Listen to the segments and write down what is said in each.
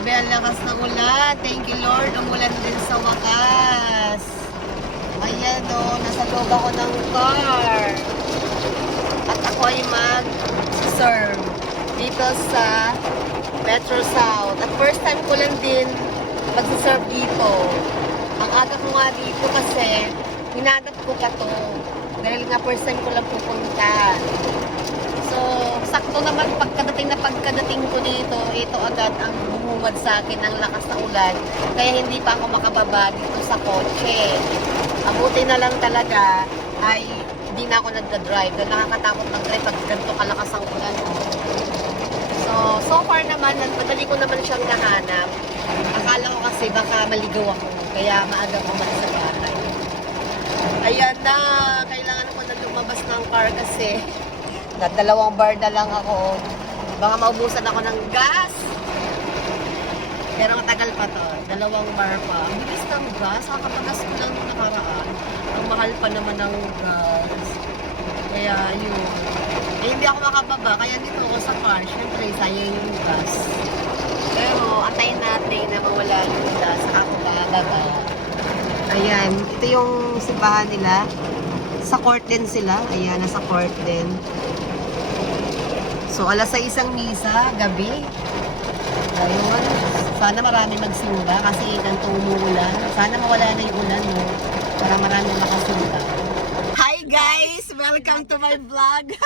Grabe, ang lakas ng ulan. Thank you, Lord. Umulan din sa wakas. Ayan o, nasa loob ako ng car. At ako ay mag-serve dito sa Metro South. At first time ko lang din mag-serve dito. Ang aga ko nga dito kasi hinanap ko pa to. Dahil nga first time ko lang pupunta. So, sakto naman pagkadating ko dito, ito agad ang bumungad sa akin ng lakas ng ulan. Kaya hindi pa ako makababa dito sa kotse. Abuti na lang talaga ay hindi na ako nagda-drive. Dahil nakakatakot mag-drive pag ganito kalakas ang ulan. So far naman, madali ko naman siyang nahanap. Akala ko kasi baka maligaw ako. Kaya maaga ko man sa bahay. Ayan na, kailangan ko na lumabas ng car kasi dalawang bar na lang ako. Baka maubusan ako ng gas. Pero matagal pa to. 2 bar pa. Ang bilis ng gas. Kakapagas ko lang nung nakaraan. Ang mahal pa naman ng gas. Kaya yun. Eh, hindi ako makababa. Kaya dito ako sa car. Siyempre, sayang yung gas. Pero antayin natin na mawala yung gas. Saka ako bababa. Ayan. Ito yung simbahan nila. Sa court din sila. Ayan, nasa court din. So, alas 6 ang misa, gabi. Ayun. Sana marami magsimba kasi ganito umuulan. Sana mawala na yung ulan, no? Para marami makasimba. Hi guys! Welcome to my vlog.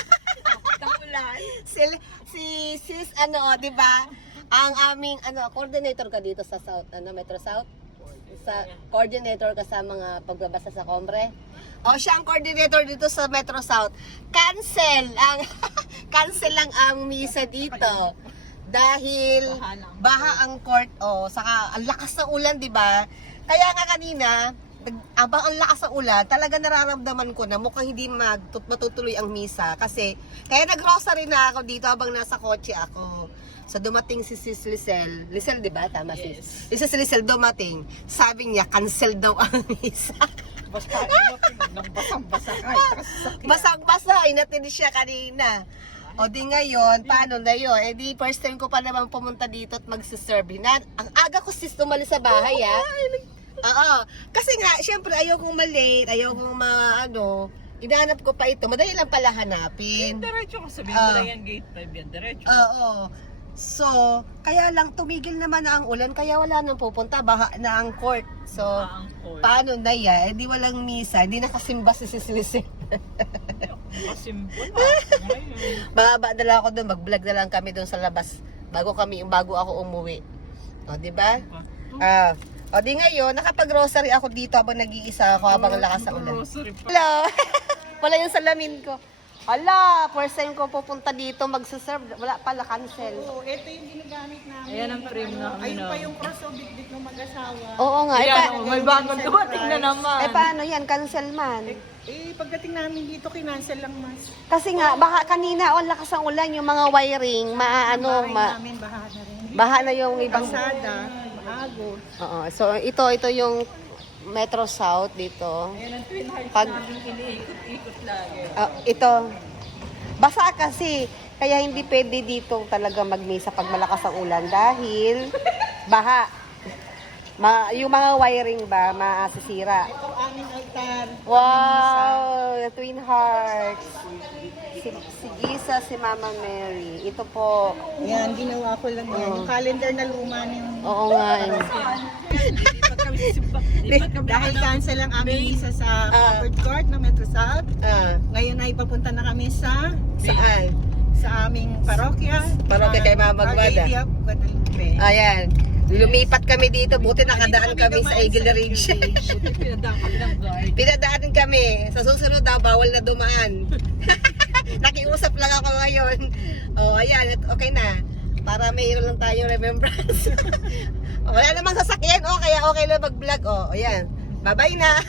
si sis, di ba? Ang aming, coordinator ka dito sa South, Metro South? Sa coordinator ka sa mga pagbabasa sa Kombre. O siya ang coordinator dito sa Metro South. Cancel lang ang misa dito. Dahil baha ang court saka ang lakas ng ulan, 'di ba? Kaya nga kanina, abang ang lakas ng ulan, talaga nararamdaman ko na mukhang hindi matutuloy ang misa kasi kaya nag-grocery na ako dito habang nasa kotse ako. So dumating si Sis Lisel. Lisel, 'di ba? Tama sis. Si Sis Lisel dumating. Sabi niya cancel daw ang misa. Basang-basa, inatid siya kanina. O di ngayon, paano na yun? Eh di first time ko pa naman pumunta dito at magsiserve. Ang aga ko sis tumali sa bahay Oo. Kasi nga, syempre ayaw kong malate, ayaw kong inahanap ko pa ito. Madali lang pala hanapin. Diretso ko sabihin ko lang yung gate 5 yan, diretso. Oo. So, kaya lang tumigil naman na ang ulan, kaya wala nang pupunta, baha na ang court. So, paano na yan? Di walang misa, di nakasimba si Sislisin. Kasimbo na. Bababa na lang ako doon, mag-vlog na lang kami doon sa labas bago ako umuwi. O, di ba? O, di ngayon, nakapag-grocery ako dito habang nag-iisa ako habang lakas ang ulan. Hello! Wala yung salamin ko. Hala, first time ko pupunta dito magsaserve. Wala pala, cancel. Oo, ito yung ginagamit namin. Ayan ang frame namin. Ayun pa yung cross o bit-bit ng mag-asawa. Oo nga. May bagong dumating na naman. Paano yan? Cancel man. Pagdating namin dito, kinancel lang mas. Kasi nga, baka kanina, lakas ang ulan, yung mga wiring, Namin, baha na rin. baha na yung ibang... Kalsada, maago. Oo. So, ito yung Metro South dito. Ayan ang Twin Heights Pag- namin iniikot-ikot lagi. Ito, basa kasi, kaya hindi pwede dito talaga magmisa pag malakas ang ulan dahil baha. Yung mga wiring ba, masisira. Ito ang aming altar. Wow! Twin Hearts. Si Gisa, si Mama Mary. Ito po. Yan, ginawa ko lang yan. Yung calendar na luma na yung... Oo nga. Lipat kami sa simba. Dahil cancel ang aming misa sa covered court ng Metro South. Ngayon ay papunta na kami sa Saan? sa aming parokya. Parokya kay Mama Our Magwada. Lady of Guadalupe. Ayan. Lumipat kami dito. Buti nakadaan kami sa Eagle Ridge. Pinadaan kami ng guard. Pinadaan kami. Sa susunod daw, bawal na dumaan. Nakiusap lang ako ngayon. Ayan. Okay na. Para mayroon lang tayong remembrance. Wala namang sasakyan. Kaya okay lang mag-vlog. Ayan. Bye-bye na.